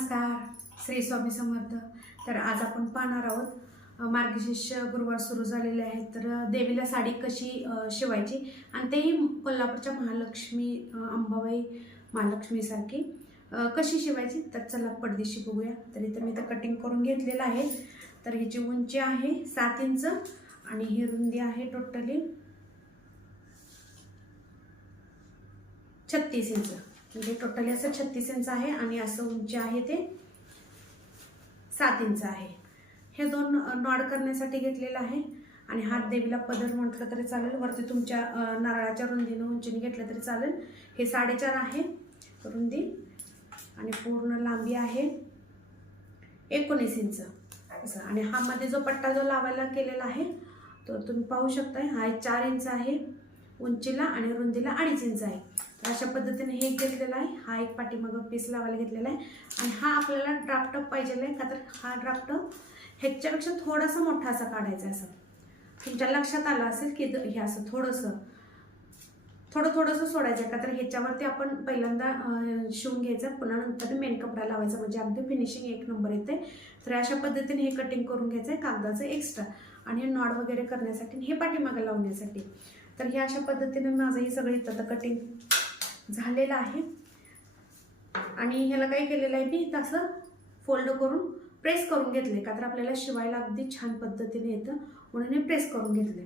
नमस्कार श्री स्वामी समर्थ. तर आज आपण पाहणार आहोत मार्गशीर्ष गुरुवार सुरू झालेले आहेत तर देवीला साडी कशी शिवायची? आणि तेही कोल्हापूरच्या महालक्ष्मी अंबाबाई महालक्ष्मीसारखी कशी शिवायची? तर चला पडदेशी बघूया. तर इथं मी तर कटिंग करून घेतलेलं आहे. तर ह्याची उंची आहे सात इंच आणि ही रुंदी आहे टोटली छत्तीस इंच. म्हणजे टोटली असं छत्तीस इंच आहे आणि असं उंची आहे ते सात इंच आहे. हे दोन नॉड करण्यासाठी घेतलेलं आहे. आणि हात देवीला पदर म्हटलं तरी चालेल. वरती तुमच्या नारळाच्या रुंदीनं उंचीने घेतलं तरी चालेल. हे साडेचार आहे रुंदी. आणि पूर्ण लांबी आहे एकोणीस इंच. असं. आणि हा मध्ये जो पट्टा जो लावायला केलेला आहे तो तुम्ही पाहू शकताय. हा चार इंच आहे. उंचीला आणि रुंदीला अडीच इंच आहे. तर अशा पद्धतीने हे घेतलेलं आहे. हा एक पाठीमागं पीस लावायला घेतलेला आहे. आणि हा आपल्याला ड्राफ्ट पाहिजे आहे का तर हा ड्राफ्ट ह्याच्यापेक्षा थोडासा मोठा असा काढायचा आहे असं. तुमच्या लक्षात आलं असेल की द- हे असं थोडंसं थोडं थोडंसं सोडायचं आहे का? तर ह्याच्यावरती आपण पहिल्यांदा शिवून घ्यायचं पुन्हा नंतर मेन कपडा लावायचा. म्हणजे अगदी फिनिशिंग एक नंबर येते. तर अशा पद्धतीने हे कटिंग करून घ्यायचं आहे. कागदाचं एक्स्ट्रा आणि हे नॉड वगैरे करण्यासाठी आणि हे पाठीमागं लावण्यासाठी. तर हे अशा पद्धतीने माझं हे सगळं इथं कटिंग झालेलं आहे. आणि ह्याला काय केलेलं आहे मी तसं फोल्ड करून प्रेस करून घेतले का तर आपल्याला शिवायला अगदी छान पद्धतीने येतं म्हणून हे प्रेस करून घेतले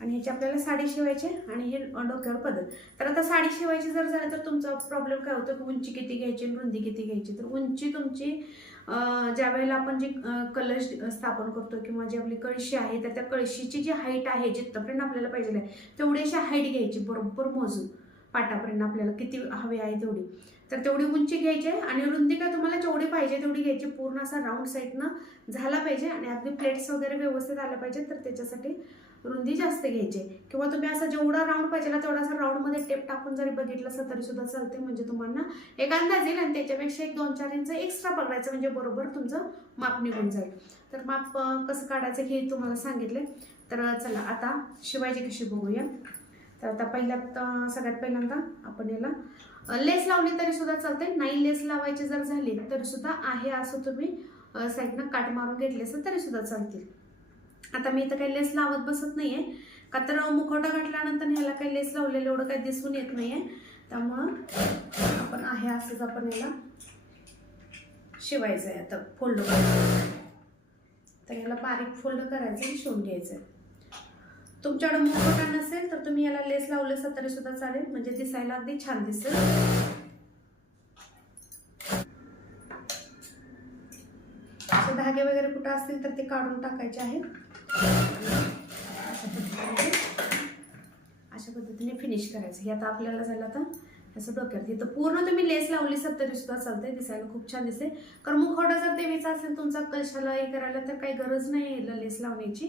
आणि ह्याची आपल्याला साडी शिवायची आहे आणि हे डोक्यावर पदर. तर आता साडी शिवायची जर झालं तर तुमचा प्रॉब्लेम काय होतो? की उंची किती घ्यायची आणि रुंदी किती घ्यायची? तर उंची तुमची ज्या वेळेला आपण जे कलश स्थापन करतो किंवा जी आपली कळशी आहे तर त्या कळशीची जी हाईट आहे जिथपर्यंत आपल्याला पाहिजे आहे तेवढी अशी हाईट घ्यायची बरोबर मोजून. पाटापर्यंत आपल्याला किती हवी आहे तेवढी. तर तेवढी उंची घ्यायची आहे आणि रुंदी काय तुम्हाला जेवढी पाहिजे तेवढी घ्यायची. पूर्ण असा राऊंड साईडनं झाला पाहिजे आणि अगदी प्लेट्स वगैरे व्यवस्थित आल्या पाहिजे तर त्याच्यासाठी रुंदी जास्त घ्यायची. आहे. किंवा तुम्ही असं जेवढा राऊंड पाहिजे ना तेवढा असं राऊंडमध्ये टेप टाकून जरी बघितलं असं तरी सुद्धा चालते म्हणजे तुम्हाला एक अंदाज येईल आणि त्याच्यापेक्षा एक दोन चार इंच एक्स्ट्रा पकडायचं म्हणजे बरोबर तुमचं माप निघून जाईल. तर माप कसं काढायचं हे तुम्हाला सांगितले. तर चला आता शिवायची कशी बघूया. तर आता पहिल्यात सगळ्यात पहिल्यांदा आपण याला लेस लावली तरी सुद्धा चालते नाही लेस लावायची जर झाली तरी सुद्धा आहे असं तुम्ही साईडनं काट मारून घेतले असेल तरी सुद्धा चालतील. आता मी इथं काही लेस लावत बसत नाही आहे का तर मुखवटा घातल्यानंतर ह्याला काही लेस लावलेलं एवढं काही दिसून येत नाही आहे त्यामुळं आपण आहे असंच आपण याला शिवायचं आहे आता फोल्ड करायचं. तर याला बारीक फोल्ड करायचं आणि शिवून घ्यायचं आहे तुमच्याकडं मुखवटा नसेल तर तुम्ही याला लेस लावलं तरी सुद्धा चालेल. म्हणजे दिसायला अगदी छान दिसेल असे धागे वगैरे कुठं असतील तर ते काढून टाकायचे आहेत. अशा पद्धतीने अशा पद्धतीने फिनिश करायचं. हे आता आपल्याला झालं आता असं डोक्यात इथं पूर्ण तुम्ही लेस लावली सत्तरी सुद्धा चालते दिसायला खूप छान दिसते कारण मुखवटा जर देवीचा असेल तुमचा कशाला हे करायला तर काही गरज नाही आहे लेस लावण्याची.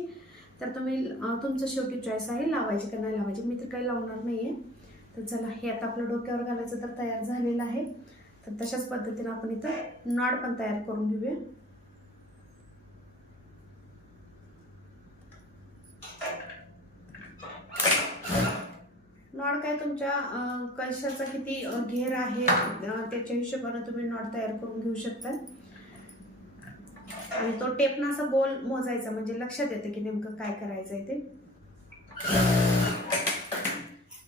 तर तुम्ही तुमचं शेवटी चॉईस आहे लावायची का नाही लावायची. मी तर काही लावणार नाही आहे तर चला हे आता आपलं डोक्यावर घालायचं तर तयार झालेलं आहे. तर तशाच पद्धतीनं आपण इथं नॉड पण तयार करून घेऊया. नॉड काय तुमच्या अं, कशाचा किती घेर आहे त्याच्या हिशोबाने तुम्ही नॉड तयार करून घेऊ शकता. आणि तो टेपना असा बोल मोजायचा म्हणजे लक्षात येते की नेमकं काय करायचं आहे ते.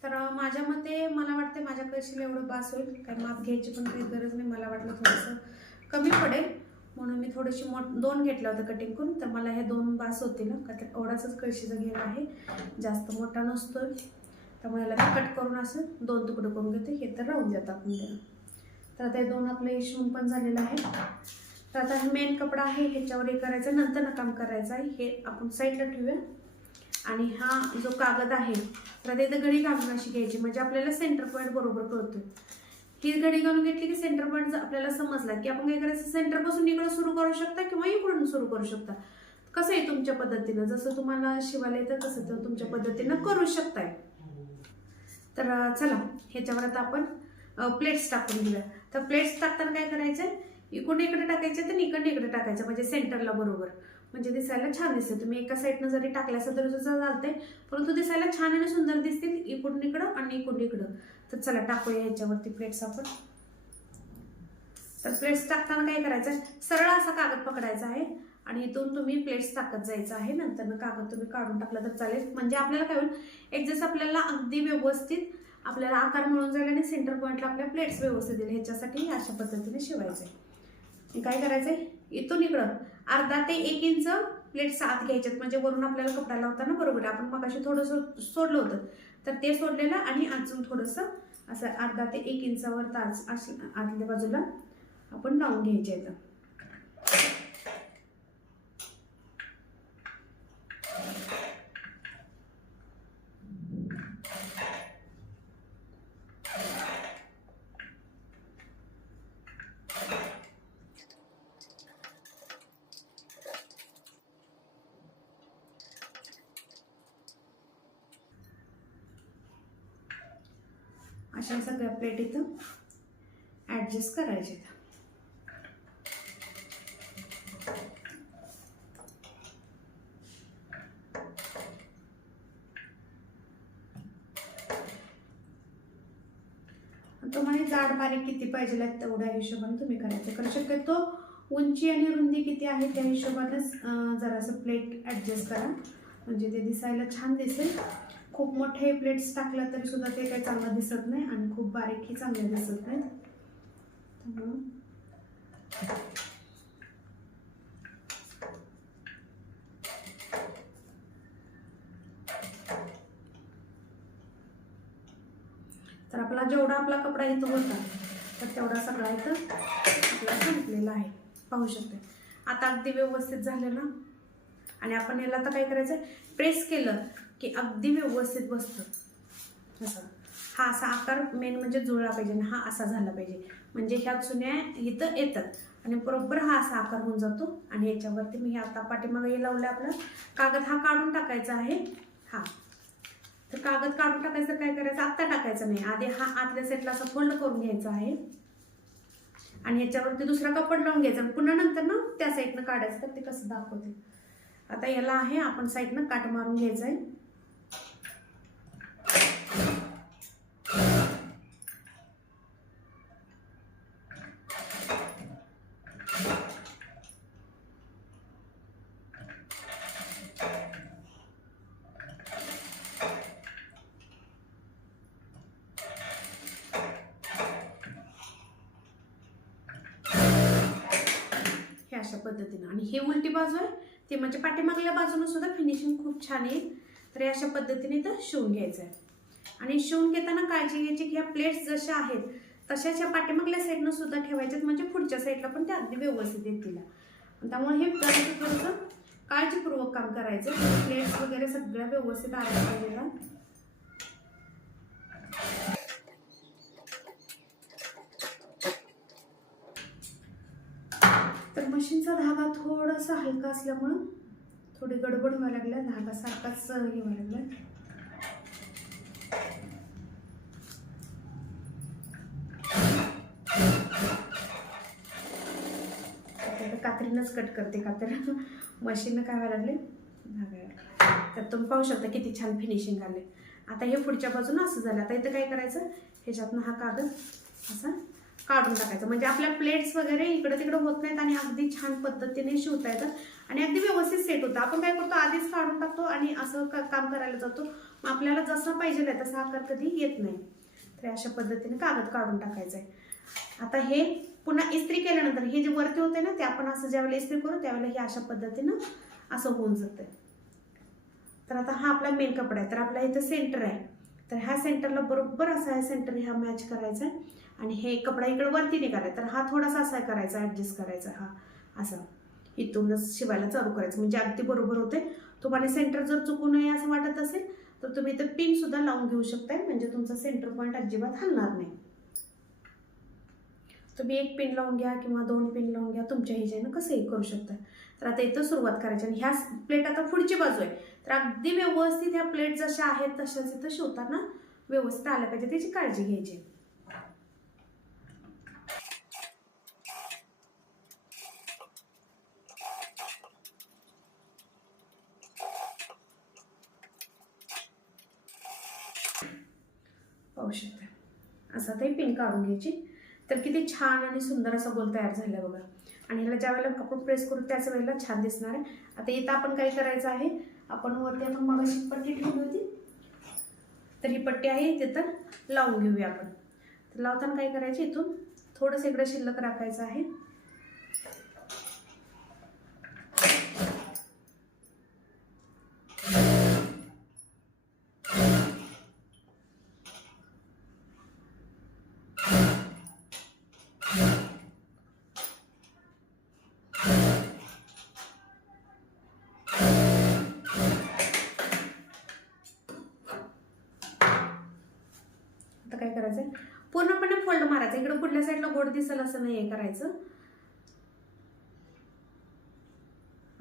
तर माझ्या मते मला वाटते माझ्या कशीला एवढं बास होईल काय माप घ्यायची पण काही गरज नाही मला वाटलं थोडंसं कमी पडेल. म्हणून मी थोडीशी मोठ दोन घेतलं होतं कटिंग करून तर मला हे दोन बास होतील का तर एवढाच कळशीचा घेर आहे जास्त मोठा नसतोय. त्यामुळे याला मी कट करून असं दोन तुकडं करून घेते. हे तर राहून जातं आपण त्याला. तर आता हे दोन आपलं शिवून पण झालेलं आहे. तर आता मेन कपडा आहे ह्याच्यावर हे करायचं नंतर ना काम करायचं आहे. हे आपण साईडला ठेवूया. आणि हा जो कागद आहे तर आता इथं घडी घालून अशी घ्यायची. म्हणजे आपल्याला सेंटर पॉईंट बरोबर कळतो ही घडी घालून घेतली की सेंटर पॉईंट आपल्याला समजला की आपण काय करायचं? सेंटरपासून इकडं सुरू करू शकता किंवा इकडून सुरू करू शकता? कसं आहे तुमच्या पद्धतीनं? जसं तुम्हाला शिवायला येतं तसं तर तुमच्या पद्धतीनं करू शकताय. तर चला ह्याच्यावर आता आपण प्लेट्स टाकून घेऊया. तर प्लेट्स टाकताना काय करायचं इकडून इकडे टाकायचं तर इकडे इकडे टाकायचं म्हणजे सेंटरला बरोबर. म्हणजे दिसायला छान दिसते. तुम्ही एका साईडनं जरी टाकल्या असेल तरी सुद्धा चालते परंतु दिसायला छान आणि सुंदर दिसतील इकडून इकडं आणि इकडून इकडं. तर चला टाकूया ह्याच्यावरती प्लेट्स आपण. तर प्लेट्स टाकताना काय करायचं आहे सरळ असा कागद पकडायचा आहे. आणि इथून तुम्ही प्लेट्स टाकत जायचं आहे. नंतर कागद तुम्ही काढून टाकला तर चालेल. म्हणजे आपल्याला काय होईल? एक आपल्याला अगदी व्यवस्थित आपल्याला आकार मिळून जाईल आणि सेंटर पॉईंटला आपल्या प्लेट्स व्यवस्थित येईल. ह्याच्यासाठी अशा पद्धतीने शिवायचं आहे काय करायचं आहे इथून इकडं. अर्धा ते एक इंच प्लेट्स आत घ्यायच्यात. म्हणजे वरून आपल्याला कपडा लावताना बरोबर आपण मगाशी थोडंसं सोडलं होतं. तर ते सोडलेलं आणि अजून थोडंसं असं अर्धा ते एक इंचावर ताज आतल्या बाजूला आपण लावून घ्यायचे अशा सगळ्या प्लेट इथं ॲडजस्ट करायचे तुम्हाला जाड बारीक किती पाहिजे आहेत तेवढ्या हिशोबाने तुम्ही करायचं. कारण शक्यतो उंची आणि रुंदी किती आहे त्या हिशोबानेच जरासं प्लेट ॲडजस्ट करा. म्हणजे ते दिसायला छान दिसेल. खूप मोठे प्लेट्स टाकल्या तरी सुद्धा ते काही चांगलं दिसत नाही आणि खूप बारीकही चांगले दिसत नाहीत. त्यामुळं तर आपला जेवढा आपला कपडा इथं होता तर तेवढा सगळा इथं आपला संपलेला आहे. पाहू शकते. आता अगदी व्यवस्थित झालं ना? आणि आपण याला आता काय करायचं आहे प्रेस केलं. की अगदी व्यवस्थित बसतं. असं. हा असा आकार मेन म्हणजे जुळला पाहिजे आणि हा असा झाला पाहिजे. म्हणजे ह्या चुन्या इथं येतात. आणि बरोबर हा असा आकार होऊन जातो आणि याच्यावरती मी हे आता पाठीमागे हे लावलं आपलं. कागद हा काढून टाकायचा आहे. हा. तर कागद काढून टाकायचं काय करायचं? आत्ता टाकायचं नाही. आधी हा आतल्या सेटला असा फोल्ड करून घ्यायचा आहे. आणि याच्यावरती दुसरा कपड लावून घ्यायचा. आणि पुन्हा नंतर ना त्या साईडनं काढायचं. तर ते कसं दाखवते. आता याला आहे आपण साईडनं काट मारून घ्यायचं आहे हे अशा पद्धतीनं. आणि हे उलटी बाजू आहे ते म्हणजे पाठीमागल्या बाजूनं सुद्धा फिनिशिंग खूप छान येईल तर अशा पद्धतीने तर शिवून घ्यायचं आहे आणि शिवून घेताना काळजी घ्यायची की ह्या प्लेट्स जशा आहेत तशाच ह्या पाठीमागल्या साईडनं सुद्धा ठेवायच्यात म्हणजे पुढच्या साईडला पण त्या अगदी व्यवस्थित येतील त्यामुळे हे थोडंसं काळजीपूर्वक काम करायचं. प्लेट्स वगैरे सगळ्या व्यवस्थित आल्या पाहिजे ना. तर मशीनचा धागा थोडासा हलका असल्यामुळं थोडी गडबड व्हायला लागल्या. धागा सारखाच हे व्हायला लागला. कात्रीनंच कट करते. कातर मशीननं काय व्हायला लागले? धागा तर तुम्ही पाहू शकता किती छान फिनिशिंग आले. आता हे पुढच्या बाजूनं असं झालं. आता इथं काय करायचं? ह्याच्यातनं हा कागद असा काढून टाकायचं. म्हणजे आपल्या प्लेट्स वगैरे इकडं तिकडं होत नाहीत आणि अगदी छान पद्धतीने शिवता येतात आणि अगदी व्यवस्थित सेट होतं. आपण काय करतो आधीच काढून टाकतो आणि असं का- काम करायला जातो. मग आपल्याला जसं पाहिजे आहे तसा आकार कधी येत नाही. तर अशा पद्धतीने कागद काढून टाकायचा आहे आता हे पुन्हा इस्त्री केल्यानंतर हे जे वरती होते ना ते आपण असं ज्यावेळेला इस्त्री करू त्यावेळेला हे अशा पद्धतीनं असं होऊन जातं तर आता हा आपला मेन कपडा आहे. तर आपला इथं सेंटर आहे. तर ह्या सेंटरला बरोबर असा हा सेंटर ह्या मॅच करायचा आहे आणि हे कपडा इकडे वरती निघाला तर हा थोडासा असा करायचा ॲडजस्ट करायचा हा. असा. इथूनच शिवायला चालू करायचं. म्हणजे अगदी बरोबर होते तुम्हाला सेंटर जर चुकू नये असं वाटत असेल तर तुम्ही इथं पिन सुद्धा लावून घेऊ शकताय. म्हणजे तुमचा सेंटर पॉईंट अजिबात हलणार नाही. तुम्ही एक पिन लावून घ्या किंवा दोन पिन लावून घ्या तुमच्या ह्याच्यानं कसंही करू शकता तर आता इथं सुरुवात करायची आणि ह्या प्लेट आता पुढची बाजू आहे. तर अगदी व्यवस्थित ह्या प्लेट जशा आहेत तशाच इथं शिवताना व्यवस्थित आल्या पाहिजे त्याची काळजी घ्यायची. पाहू शकता असं ते पिन काढून घ्यायची. तर किती छान आणि सुंदर असा गोल तयार झाला बघा. आणि ह्याला ज्या वेळेला आपण प्रेस करू त्याच वेळेला छान दिसणार आहे. आता इथं आपण काय करायचं आहे? आपण वरती आपण मगाशी पट्टी ठेवली होती. तर ही पट्टी आहे तिथं लावून घेऊया आपण. तर लावताना काय करायचं इथून थोडंसं इकडं शिल्लक राखायचं आहे. करायचं आहे पूर्णपणे फोल्ड मारायचं. इकडे पुढल्या साईडला गोड दिसेल असं नाही हे करायचं.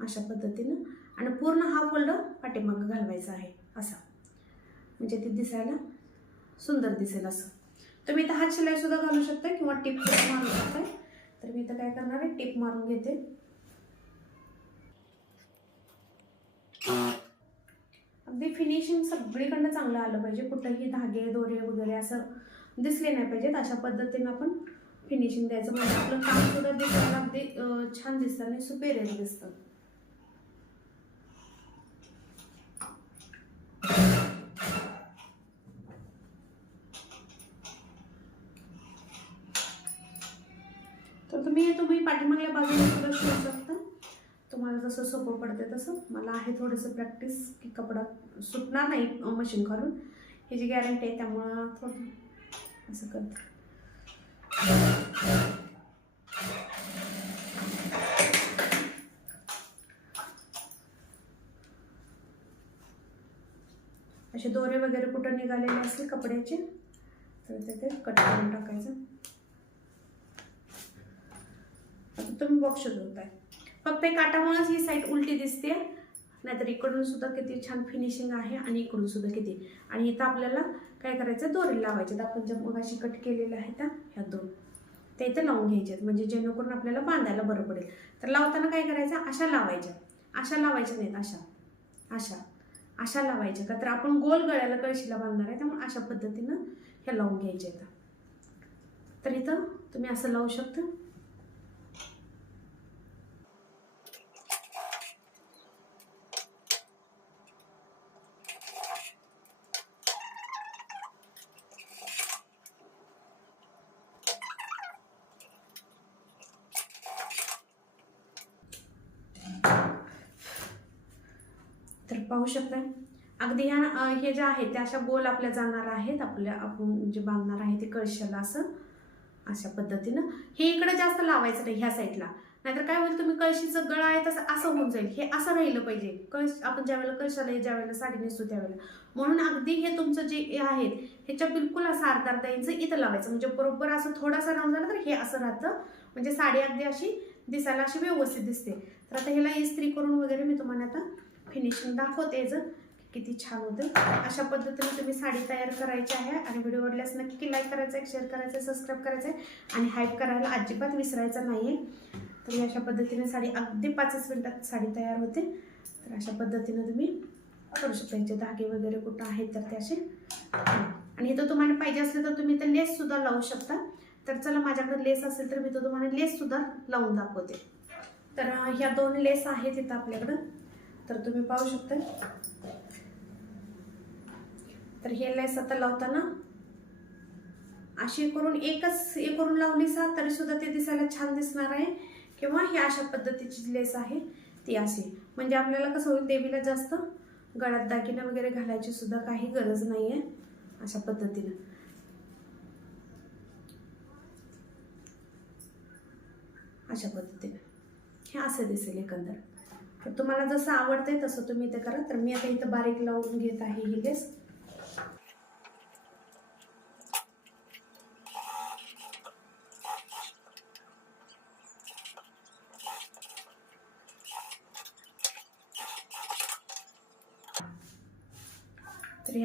अशा पद्धतीनं. आणि पूर्ण हा फोल्ड पाठीमागं घालवायचा आहे. असा. म्हणजे ते दिसायला सुंदर दिसेल असं. तुम्ही इथं हात शिलाई सुद्धा घालू शकता किंवा टिप मारू शकताय. तर मी इथं काय करणार आहे? टिप मारून घेते. फिनिशिंग सगळीकडनं चांगलं आलं पाहिजे. कुठंही धागे दोरे वगैरे असं दिसले नाही पाहिजेत. अशा पद्धतीनं आपण फिनिशिंग द्यायचं. म्हणजे आपलं काम सुद्धा दिसायला अगदी छान दिसतं आणि सुपेरियर दिसतं तर तुम्ही तुम्ही पाठीमागल्या बाजूला सुद्धा शिवू शकता तुम्हाला जसं सोपं पडते तसं. मला आहे थोडंसं प्रॅक्टिस की कपडा सुटणार नाही मशीन खालून ह्याची गॅरंटी आहे त्यामुळं थोडं असं करते. असे दोरे वगैरे कुठं निघालेले असतील कपड्याचे तर ते ते कट करून टाकायचं. आता तुम्ही बघू आहे फक्त काटामुळेच ही साईड उलटी दिसते. नाहीतर इकडून सुद्धा किती छान फिनिशिंग आहे आणि इकडून सुद्धा किती. आणि इथं आपल्याला काय करायचं? दोरी लावायचे. आपण ज्या मगाशी कट केलेल्या आहेत त्या ह्या दोन. ते इथं लावून घ्यायचे आहेत म्हणजे जेणेकरून आपल्याला बांधायला बरं पडेल. तर लावताना काय करायचं? अशा लावायच्या. अशा लावायच्या नाहीत. अशा. अशा. अशा लावायच्या का? तर आपण गोल गळ्याला कळशीला बांधणार आहे. त्यामुळे अशा पद्धतीनं ह्या लावून घ्यायच्या आहेत तर इथं तुम्ही असं लावू शकता. तर पाहू शकता अगदी ह्या हे जे आहेत ते अशा गोल आपल्या जाणार आहेत आपल्या आपण जे बांधणार आहे ते कळशाला असं अशा पद्धतीनं. हे इकडे जास्त लावायचं नाही ह्या साईडला. नाहीतर काय होईल तुम्ही कळशीचं गळा आहे तसं असं होऊन जाईल. हे असं राहिलं पाहिजे. कळश आपण ज्या वेळेला कळशाला ज्या वेळेला साडी नेसू त्यावेळेला. म्हणून अगदी हे तुमचं जे हे आहेत ह्याच्या बिलकुल असं अर्धा अर्धा इंच इथं लावायचं. म्हणजे बरोबर असं थोडासा राहून झाला तर हे असं राहतं. म्हणजे साडी अगदी अशी दिसायला अशी व्यवस्थित दिसते. तर आता ह्याला इस्त्री करून वगैरे मी तुम्हाला आता फिनिशिंग दाखवते की किती छान होतं. अशा पद्धतीने तुम्ही साडी तयार करायची आहे आणि व्हिडिओ आवडल्यास नक्की लाईक करायचं आहे शेअर करायचं आहे सबस्क्राईब करायचं आहे आणि हाईप करायला अजिबात विसरायचं नाही आहे तर अशा पद्धतीने साडी अगदी पाचच मिनटात साडी तयार होते. तर अशा पद्धतीने तुम्ही करू शकता. याचे धागे वगैरे कुठं आहेत तर ते असे. आणि इथं तुम्हाला पाहिजे असले तर तुम्ही ते लेससुद्धा लावू शकता. तर चला माझ्याकडे लेस असेल तर मी तो तुम्हाला लेससुद्धा लावून दाखवते. तर ह्या दोन लेस आहेत इथं आपल्याकडं. तर तुम्ही पाहू शकता. तर हे लेस आता लावताना अशी करून एकच हे करून लावली सा तरी सुद्धा ते दिसायला छान दिसणार आहे. किंवा ही अशा पद्धतीची लेस आहे ती अशी. म्हणजे आपल्याला कसं होईल देवीला जास्त गळ्यात दागिने वगैरे घालायची सुद्धा काही गरज नाही आहे अशा पद्धतीनं. अशा पद्धतीनं. हे असं दिसेल एकंदर. तर तुम्हाला जसं आवडते तसं तुम्ही ते करा. तर मी आता इथं बारीक लावून घेत आहे ही लेस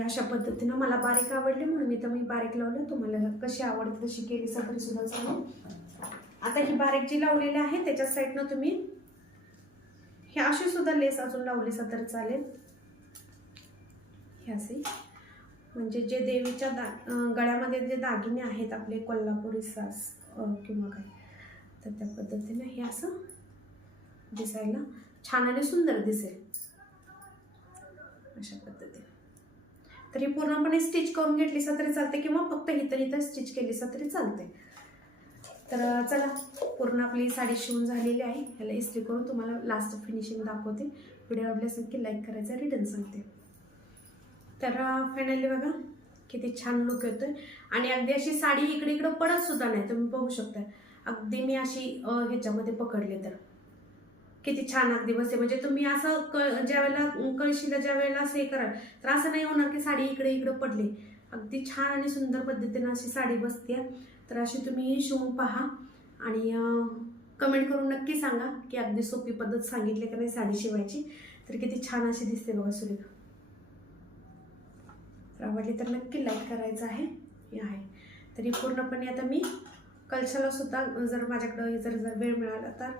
अशा पद्धतीनं मला बारीक आवडली म्हणून मी तर मी बारीक लावलं. तुम्हाला कशी आवडते तशी केली तरी सुद्धा चालू आता ही बारीक जी लावलेली आहे त्याच्या साईडनं तुम्ही सुद्धा लेस अजून लावलीसा तर चालेल. हे असे म्हणजे जे देवीच्या दा गळ्यामध्ये जे दागिने आहेत आपले कोल्हापुरी सास किंवा काय तर त्या पद्धतीने हे असं दिसायला छान आणि सुंदर दिसेल. अशा पद्धतीने. तर ही पूर्णपणे स्टिच करून घेतलीसा तरी चालते किंवा फक्त इथं इथं स्टिच केलीसा तरी चालते. तर चला. पूर्ण आपली साडी शिवून झालेली आहे. ह्याला इस्त्री करून तुम्हाला लास्ट फिनिशिंग दाखवते. व्हिडिओ आवडल्यास नक्की लाईक करायचं रिटर्न सांगते. तर फायनली बघा किती छान लुक येतोय. आणि अगदी अशी साडी इकडे इकडं पडत सुद्धा नाही. तुम्ही पाहू शकता. अगदी मी अशी ह्याच्यामध्ये पकडले तर. किती छान अगदी बसते म्हणजे तुम्ही असं क ज्या वेळेला कळशीला ज्या वेळेला असं हे कराल तर असं नाही होणार की साडी इकडे इकडं पडली. अगदी छान आणि सुंदर पद्धतीनं अशी साडी बसते तर अशी तुम्ही शिवून पहा आणि कमेंट करून नक्की सांगा की अगदी सोपी पद्धत सांगितली का नाही साडी शिवायची. तर किती छान अशी दिसते बघा सुरेखा. तर आवडली तर नक्की लाईक करायचं आहे. हे आहे. तरी पूर्णपणे आता मी कलशाला सुद्धा जर माझ्याकडं जर जर वेळ मिळाला तर